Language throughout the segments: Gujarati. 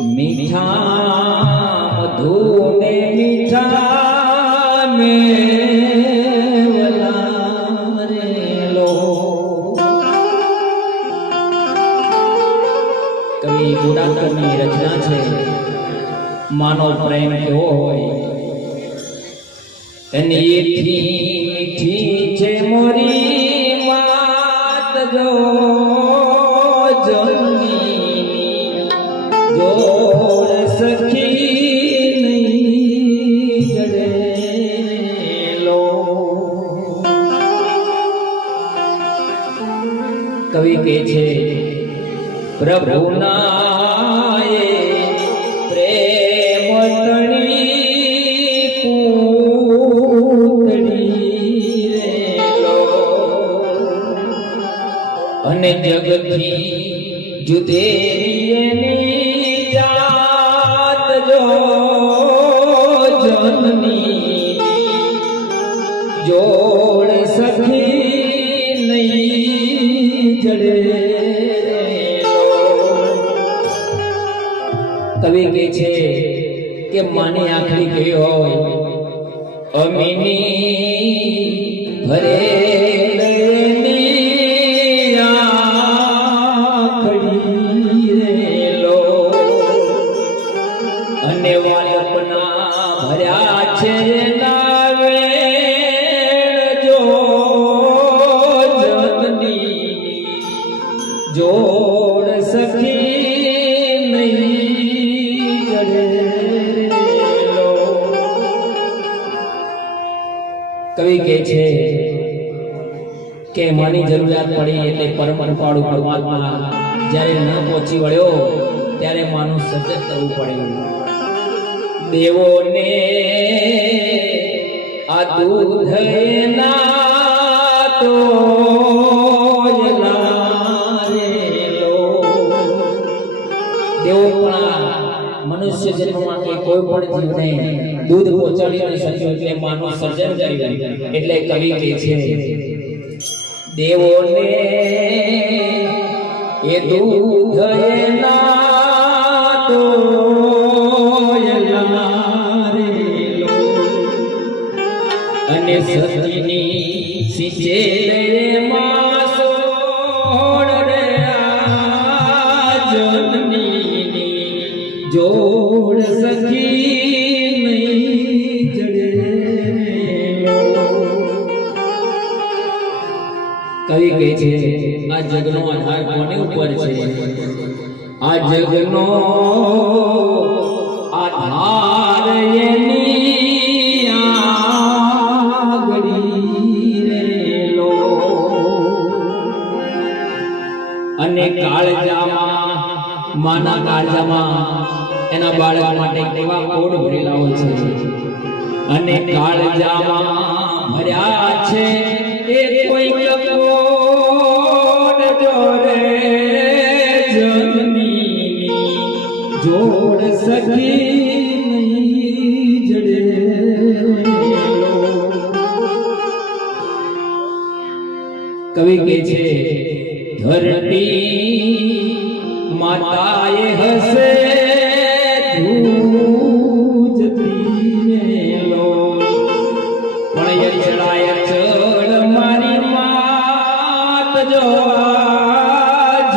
મીઠા મધુને મીઠા રે લો કવિ ગુડાકરની રચના છે માનો પ્રેમ હોય? એની મીઠી છે મોરી માત જો જમની કે છે પ્રભુના પ્રેમ તણી પૂતળી. અને જગતથી જુદેરી કવિ કે છે કે માની આખરી ગઈ હોય અમીની ભરે અને કવિ કે છે કે માની જરૂરિયાત પડી એટલે પરમ પરમાત્મા જ્યારે ન પહોંચી વળ્યો, ત્યારે માનું સજ્જત કરવું પડ્યું. દેવોને આ દૂધ તો દેવો મનુષ્ય જન્મમાં કે કોઈ પણ જીવને દૂધ પહોંચાડી ન શક્યો એટલે માનું સર્જન કર્યું એટલે કવિ કે છે, દેવોને એ દૂધ એના તો અને સતીની સિંચે માસો રે જોડ સખી કવિ કહે છે, આ જગનો આધાર કોને ઉપર છે? આ જગનો આધાર અને કાળજામાં, માના કાળજામાં, એના બાળક માટે કેવા કોડ ભરેલા હોય છે? અને કાળજામાં ભર્યા જોડ સખી નહીં જડે કવિ કે છે ધરતી માતાએ હસે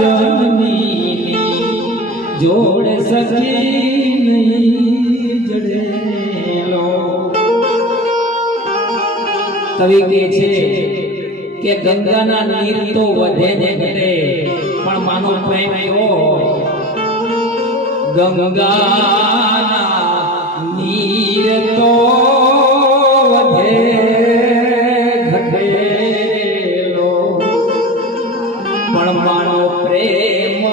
જો જોડે સખી નહીં જડેલો કવિ કે છે કે ગંગાના નીર તો વધે ને ઘરે પણ માનો પ્રેમ એવો. ગંગાના નીર તો વધે ઘટેલો પણ માનો પ્રેમ